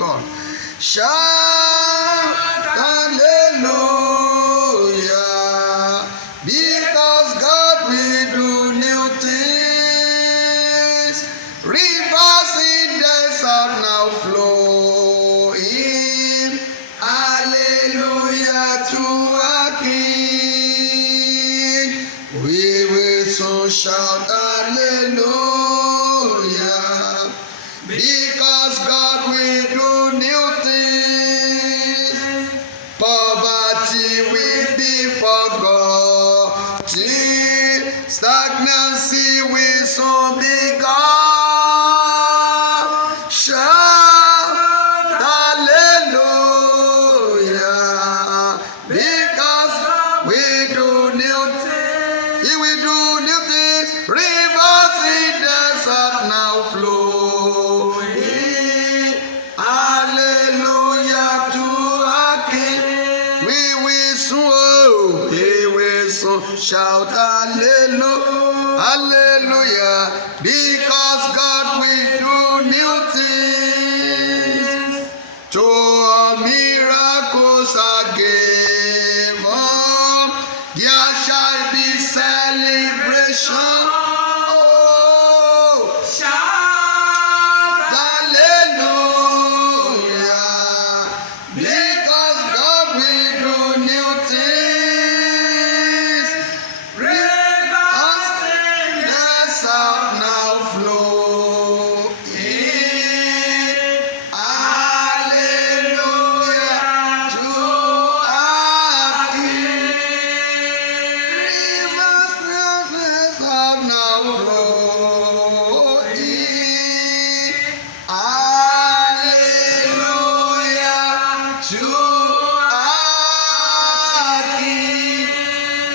God. Shout hallelujah, because God will do new things. Rivers in desert now flow in. Hallelujah to our King. We will soon shout hallelujah, because God will do new things. Poverty will be forgotten. Stagnancy will soon be gone. Shout hallelujah, because we do new things. He will do new things. Rivers in desert now flow in. Hallelujah to our King. We will soon shout hallelujah, hallelujah, because God will do new things. To all miracles are given, there shall be celebration. Oh, shout hallelujah, because God will do new things. Rivers in desert now flow in. Hallelujah to our King. Rivers in desert now flow in. Hallelujah to our King.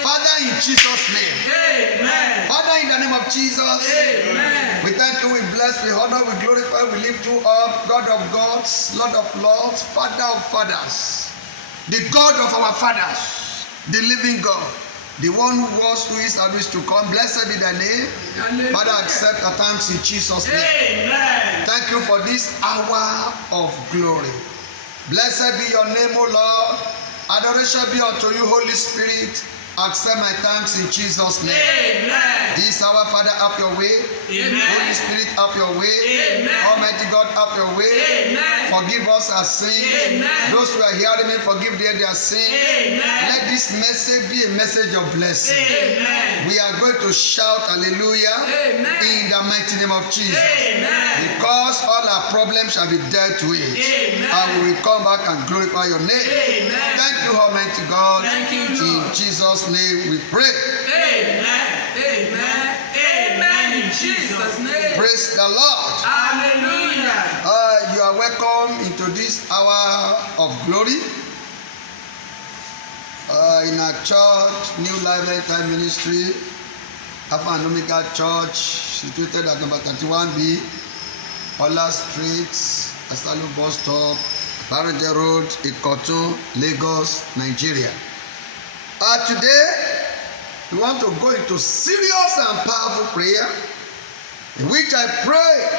Father, in Jesus' name. Amen. Father, in the name of Jesus, Amen. we thank you, we bless, we honor, we glorify, we lift you up, God of gods, Lord of lords, Father of fathers, the God of our fathers, the living God, the one who was, who is, and who is to come. Blessed be thy name. Father, accept our thanks in Jesus' name. Amen. Thank you for this hour of glory. Blessed be your name, O Lord. Adoration be unto you, Holy Spirit. Accept my thanks in Jesus' name. Amen. This hour, Father, have your way. Amen. Holy Spirit, have your way. Amen. Almighty God, have your way. Amen. Forgive us our sins. Amen. Those who are hearing me, forgive their sins. Amen. Let this message be a message of blessing. Amen. We are going to shout hallelujah Amen. in the mighty name of Jesus. Amen. Because all our problems shall be dealt with. Amen. And we will come back and glorify your name. Amen. Thank you, Almighty God. Thank you, In Lord. Jesus' name we pray. Amen. Amen. Amen. In Jesus' name. Praise the Lord. Hallelujah. You are welcome into this hour of glory. In our church, New Life Lifetime Ministry, Alpha and Omega Church, situated at number 31B, Ola Street, Asalu Bus Stop, Barrage Road, Ikotun, Lagos, Nigeria. Today, we want to go into serious and powerful prayer, in which I pray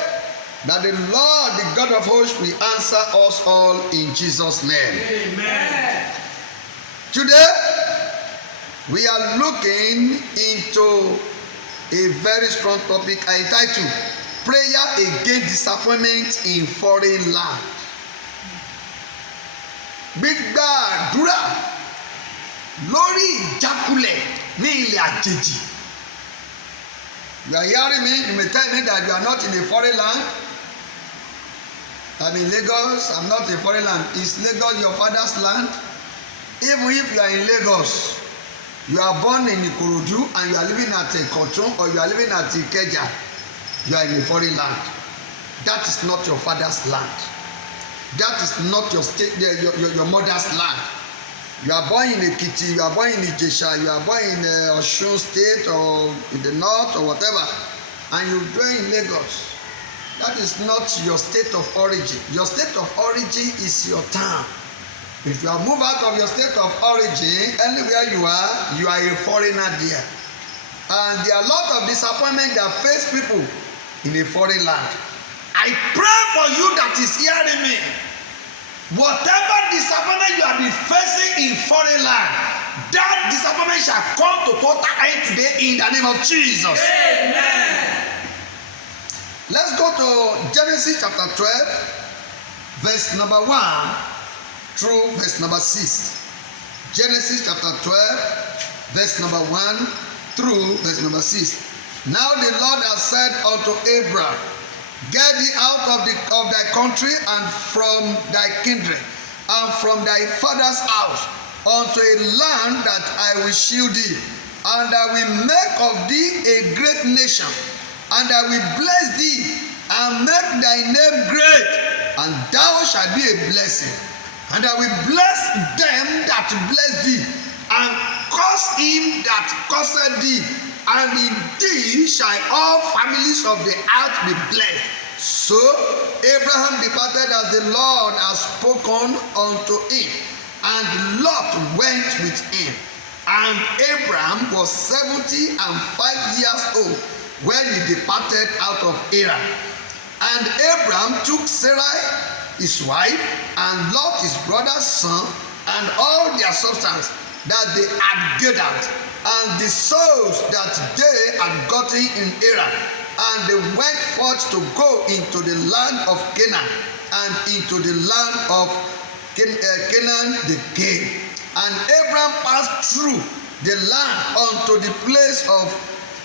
that the Lord, the God of hosts, will answer us all in Jesus' name. Amen. Today, we are looking into a very strong topic I entitled Prayer Against Disappointment in Foreign Land. Gbígbà àdúrà lórí ìjákulẹ̀ ní ilẹ̀ àjèjì. You are hearing me? You may tell me that you are not in a foreign land. I'm in Lagos. I'm not in foreign land. Is Lagos your father's land? Even if you are in Lagos, you are born in Ikorodu and you are living at Ikotun or you are living at Ikeja, you are in a foreign land. That is not your father's land. That is not your state, your mother's land. You are born in Ekiti, you are born in Ijesha, you are born in Osun State or in the north or whatever, and you dwell in Lagos. That is not your state of origin. Your state of origin is your town. If you are moved out of your state of origin, anywhere you are a foreigner there. And there are a lot of disappointment that face people in a foreign land. I pray for you that is hearing me Whatever disappointment you have been facing in foreign land, that disappointment shall come to total end today in the name of Jesus. Amen. Let's go to Genesis chapter 12, verse number 1 through verse number 6. Genesis chapter 12, verse number 1 through verse number 6. Now the Lord has said unto Abraham, get thee out of thy country and from thy kindred and from thy father's house unto a land that I will shew thee, and I will make of thee a great nation, and I will bless thee and make thy name great, and thou shalt be a blessing. And I will bless them that bless thee, and curse him that curseth thee, and in thee shall all families of the earth be blessed. So Abraham departed as the Lord had spoken unto him, and Lot went with him. And Abraham was 75 years old when he departed out of Haran. And Abraham took Sarai his wife, and Lot his brother's son, and all their substance that they had gathered, and the souls that they had gotten in Haran, and they went forth to go into the land of Canaan, and into the land of Canaan they came. And Abraham passed through the land unto the place of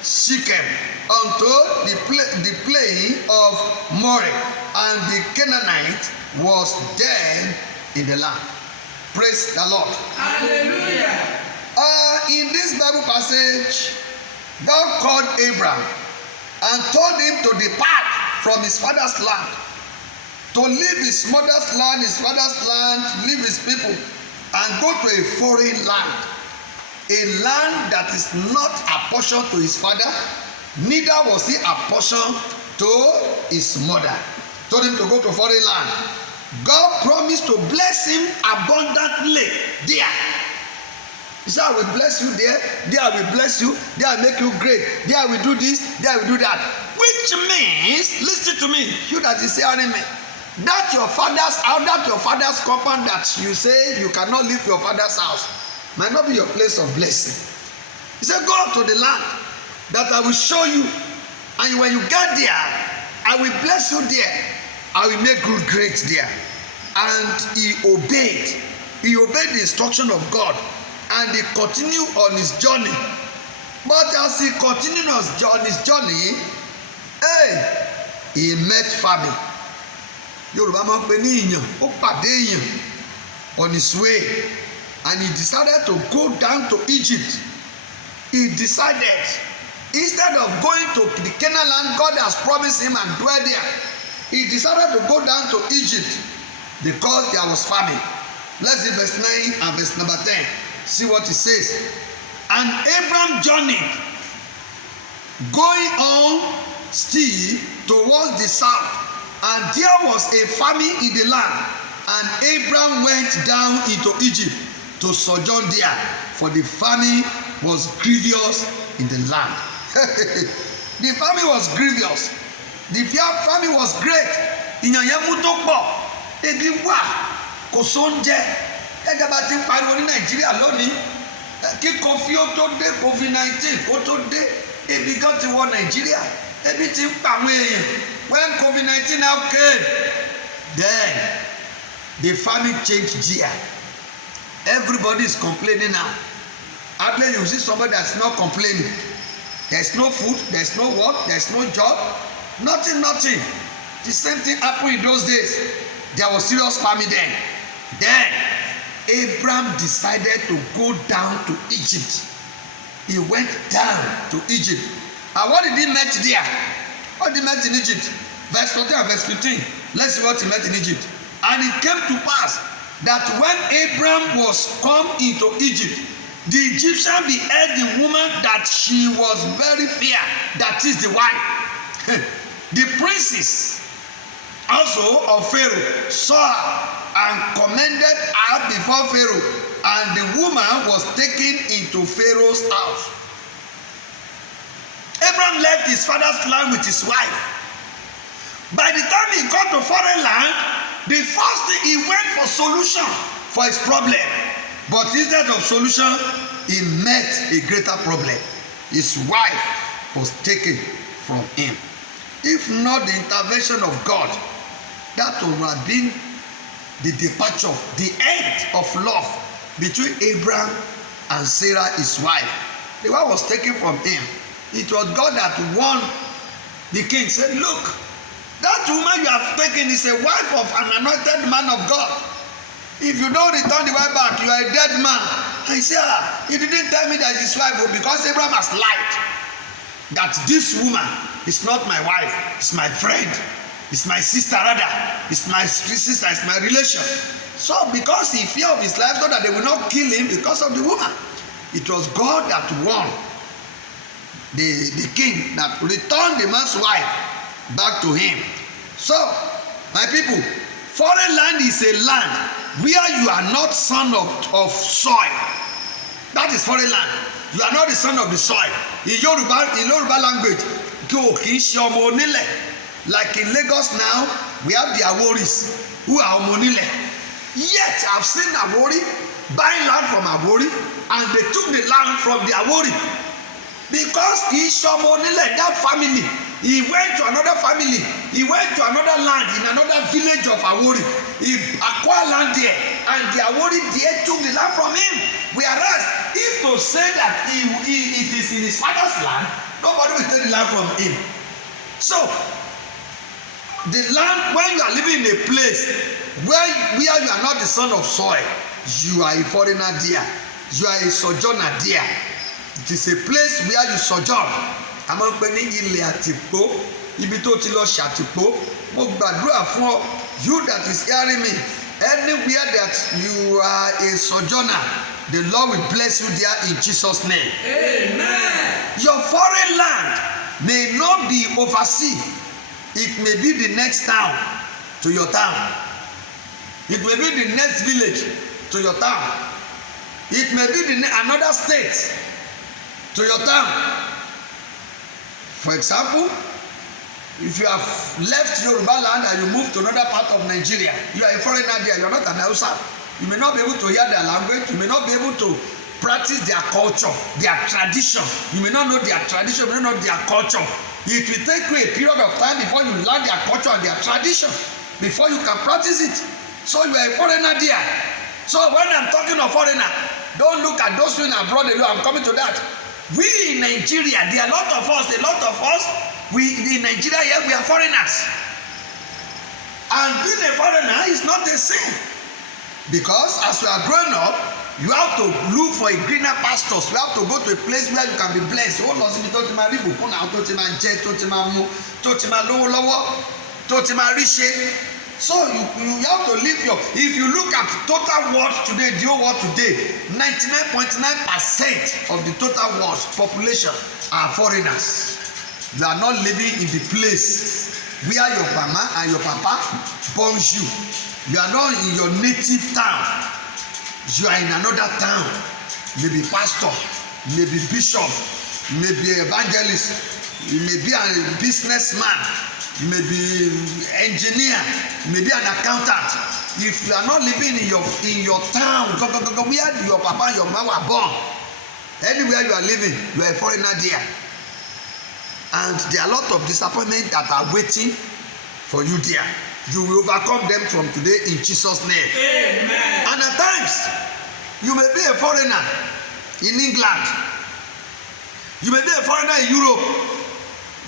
Shechem, unto the plain of Moreh, and the Canaanite was dead in the land. Praise the Lord. Hallelujah. In this Bible passage, God called Abraham and told him to depart from his father's land, to leave his mother's land, his father's land, leave his people, and go to a foreign land, a land that is not apportioned to his father, neither was he apportioned to his mother. Told him to go to foreign land. God promised to bless him abundantly there. He said, I will bless you there I will bless you, there I will make you great, there I will do this, there I will do that. Which means, listen to me, you that is hearing me, that your father's house, that your father's compound that you say you cannot leave your father's house might not be your place of blessing. He said, go to the land that I will show you, and when you get there, I will bless you there, I will make you great there. And he obeyed the instruction of God, and he continued on his journey. But as he continued on his journey, he met famine. Yorùbá máa ń pè ní ìyàn, ó pàdé ìyàn on his way, and he decided to go down to Egypt. He decided, instead of going to the Canaan land God has promised him and dwell there, he decided to go down to Egypt because there was famine. Let's see verse 9 and verse number 10. See what it says. And Abraham journeyed, going on still towards the south, and there was a famine in the land, and Abraham went down into Egypt to sojourn there, for the famine was grievous in the land. The famine was grievous. The famine was great. Ìyàn yẹn mú tó pọ̀, ebi wà, kò sóúnjẹ. Gẹ́gẹ́ bá ti ń pariwo ní Nàìjíríà lónìí, kí Kofi ó tó dé, COVID-19 kó tó dé, ebi gan ti wọ Nàìjíríà, ebi ti ń pa àwọn èèyàn. When COVID-19 now came, then the famine changed gear. Everybody is complaining now. Hardly you see somebody that's not complaining. There's no food, there's no work, there's no job, nothing. The same thing happened in those days. There was serious famine then. Then Abraham decided to go down to Egypt. He went down to Egypt. And what did he meet there? What did he meet in Egypt? Verse 14 and verse 15. Let's see what he met in Egypt. And it came to pass that when Abraham was come into Egypt, the Egyptian beheld the woman that she was very fair, that is the wife. The princess also of Pharaoh saw her and commended her before Pharaoh, and the woman was taken into Pharaoh's house. Abraham left his father's land with his wife. By the time he got to foreign land, the first thing, he went for solution for his problem. But instead of solution, he met a greater problem. His wife was taken from him. If not the intervention of God, that would have been the departure, the end of love between Abraham and Sarah, his wife. The wife was taken from him. It was God that warned the king, said, look, that woman you have taken is a wife of an anointed man of God. If you don't return the wife back, you are a dead man. And he said, he didn't tell me that his wife, because Abraham has lied, that this woman is not my wife, it's my friend, it's my sister rather, it's my sister, it's my relation. So because he feared of his life, so that they will not kill him because of the woman. It was God that warned the king that returned the man's wife back to him. So, my people, foreign land is a land where you are not son of soil. That is foreign land. You are not the son of the soil. In Yoruba language, like in Lagos now, we have the Aworis who are Omonile. Yet I've seen Awori buying land from Awori, and they took the land from the Awori. Because Ishomonile, that family, he went to another family, he went to another land in another village of Awori. He acquired land there, and the Awori there took the land from him. Whereas, if to say that it is in his father's land, nobody will take the land from him. So, the land, when you are living in a place where you are not the son of soil, you are a foreigner there, you are a sojourner there. It is a place where you sojourn. A máa ń pè ní ilẹ̀ àtìpó, ibi tó ti lọ ṣàtìpó. Mo gbàdúrà fún ọ, you that is hearing me, anywhere that you are a sojourner, the Lord will bless you there in Jesus' name. Amen. Your foreign land may not be overseas. It may be the next town to your town. It may be the next village to your town. It may be another state to your town. For example, if you have left Yoruba land and you move to another part of Nigeria, you are a foreigner there, you are not an Hausa. You may not be able to hear their language, you may not be able to practice their culture, their tradition. You may not know their tradition, you may not know their culture. It will take you a period of time before you learn their culture and their tradition, before you can practice it. So you are a foreigner there. So when I'm talking of foreigner, don't look at those things abroad alone. I'm coming to that. We in Nigeria, there are a lot of us, we in Nigeria here, we are foreigners. And being a foreigner is not a sin. Because as we are growing up, you have to look for a greener pastures. You have to go to a place where you can be blessed. Ó lọ síbi tó ti máa rí ìbùkún náà, tó ti máa jẹ, tó ti máa mu, tó ti máa lówó lọ́wọ́, tó ti máa rí ṣe. So you have to live if you look at total world today, the whole world today, 99.9% of the total world population are foreigners. You are not living in the place where your mama and your papa born you. You are not in your native town. You are in another town. You may be pastor, you may be bishop, you may be evangelist, you may be a businessman, you may be engineer, you may be an accountant. If you are not living in your town, where your papa and your mama were born, anywhere you are living, you are a foreigner there. And there are a lot of disappointment that are waiting for you there. You will overcome them from today in Jesus' name. Amen. And at times, you may be a foreigner in England. You may be a foreigner in Europe.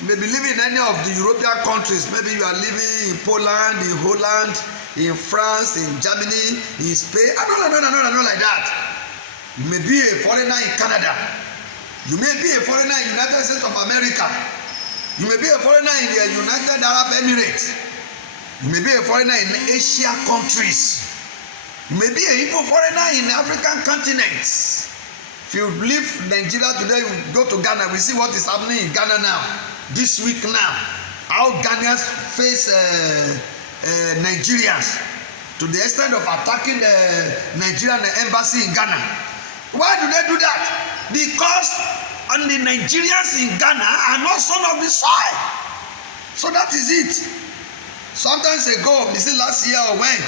You may be living in any of the European countries. Maybe you are living in Poland, in Holland, in France, in Germany, in Spain. I don't like that. You may be a foreigner in Canada. You may be a foreigner in the United States of America. You may be a foreigner in the United Arab Emirates. You may be a foreigner in Asia countries. You may be even foreigner in African continents. If you leave Nigeria today, you go to Ghana, we see what is happening in Ghana now. This week now, how Ghanaians face Nigerians to the extent of attacking the Nigerian embassy in Ghana. Why do they do that? Because the Nigerians in Ghana are not son of the soil. So that is it. Sometimes ago, you see last year or when,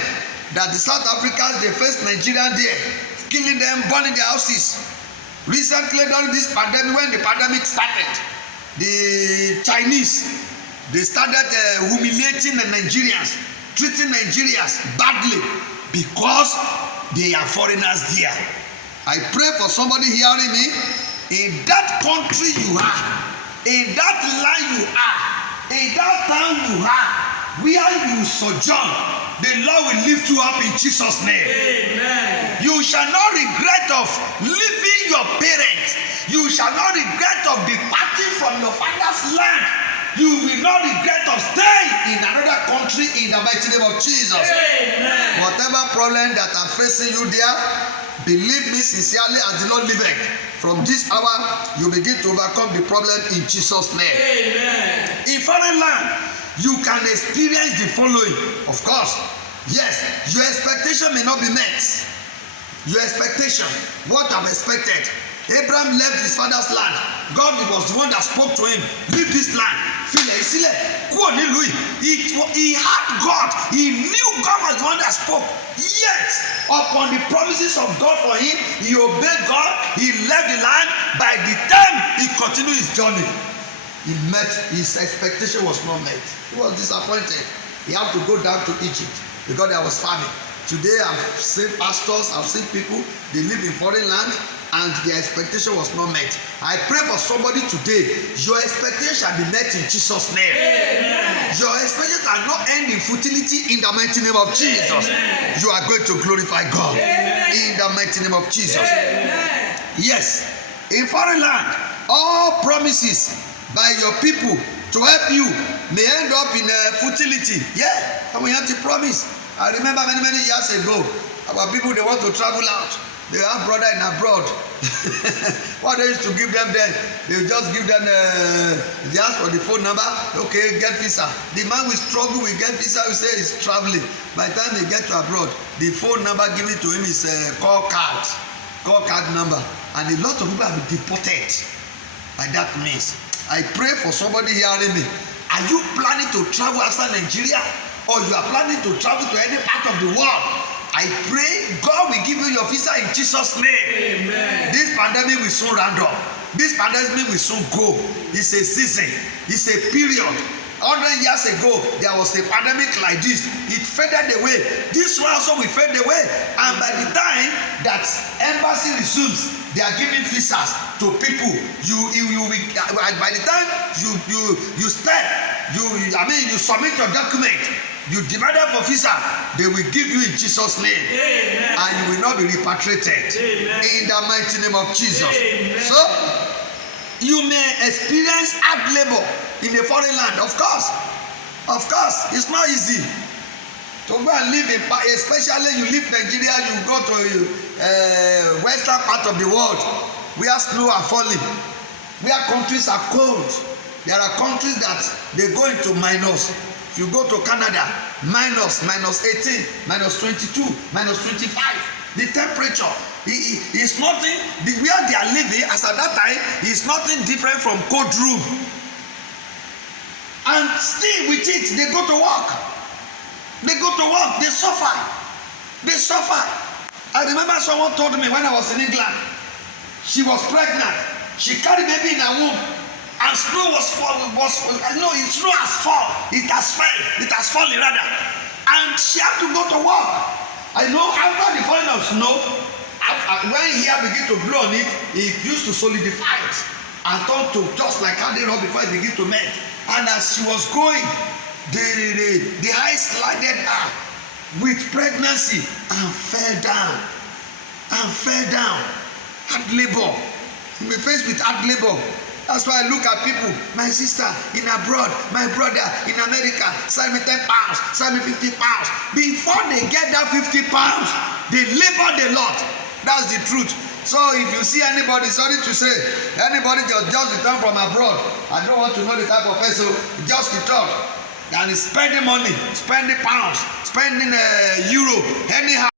that the South Africans, they faced Nigeria there, killing them, burning their houses. Recently, during this pandemic, when the pandemic started, the Chinese, they started humiliating the Nigerians, treating Nigerians badly because they are foreigners there. I pray for somebody hearing me. In that country you are, in that land you are, in that town you are, where you sojourn, the Lord will lift you up in Jesus' name. Amen. You shall not regret of leaving your parents. You shall not regret of departing from your father's land. You will not regret of staying in another country in the mighty name of Jesus. Amen. Whatever problem that are facing you there, believe me sincerely as the Lord liveth. From this hour, you begin to overcome the problem in Jesus' name. Amen. In foreign land, you can experience the following. Of course, yes, your expectation may not be met. Your expectation, what I've expected. Abraham left his father's land. God was the one that spoke to him. Leave this land. He had God. He knew God was the one that spoke. Yet, upon the promises of God for him, he obeyed God. He left the land. By the time he continued his journey, his expectation was not met. He was disappointed. He had to go down to Egypt because there was famine. Today, I've seen pastors, I've seen people, they live in foreign land and their expectation was not met. I pray for somebody today, your expectation shall be met in Jesus' name. Amen. Your expectation shall not end in futility in the mighty name of Jesus. Amen. You are going to glorify God. Amen. In the mighty name of Jesus. Amen. Yes, in foreign land, all promises by your people to help you may end up in futility. Yeah, and we have to promise. I remember many years ago, our people, they want to travel out. They have brother in abroad. What they used to give them then, they just give them, they ask for the phone number, okay, get visa. The man will struggle, will get visa, will say he's traveling. By the time they get to abroad, the phone number given to him is call card number. And a lot of people have been deported by that means. I pray for somebody hearing me. Are you planning to travel outside Nigeria? Or you are planning to travel to any part of the world? I pray God will give you your visa in Jesus' name. Amen. This pandemic will soon round up. This pandemic will soon go. It's a season. It's a period. 100 years ago, there was a pandemic like this. It faded away. This one also will fade away. And by the time that embassy resumes, they are giving visas to people. By the time you submit your document, you demanded for visa, they will give you in Jesus' name. Amen. And you will not be repatriated. Amen. In the mighty name of Jesus. Amen. So you may experience hard labor in a foreign land. Of course, it's not easy to go and live in, especially you leave Nigeria, you go to western part of the world where snow are falling, where countries are cold. There are countries that they go into minus. If you go to Canada, minus 18, minus 22, minus 25. The temperature is nothing, where they are living as at that time is nothing different from cold room. And still with it, they go to work. They suffer. I remember someone told me when I was in England, she was pregnant. She carried baby in her womb. And snow snow has fallen. It has fallen rather. And she had to go to work. I know after the falling of snow, when air begin to blow on it, it used to solidify it and turn to just like candy rub before it begin to melt. And as she was going, the ice slided her with pregnancy and fell down. Hard labor. You may face with hard labor. That's why I look at people, my sister in abroad, my brother in America, send me 10 pounds, send me 50 pounds. Before they get that 50 pounds, they labor a lot. That's the truth. So if you see anybody, sorry to say, anybody just returned from abroad, I don't want to know the type of person, just returned, and is spending money, spending pounds, spending euro, anyhow.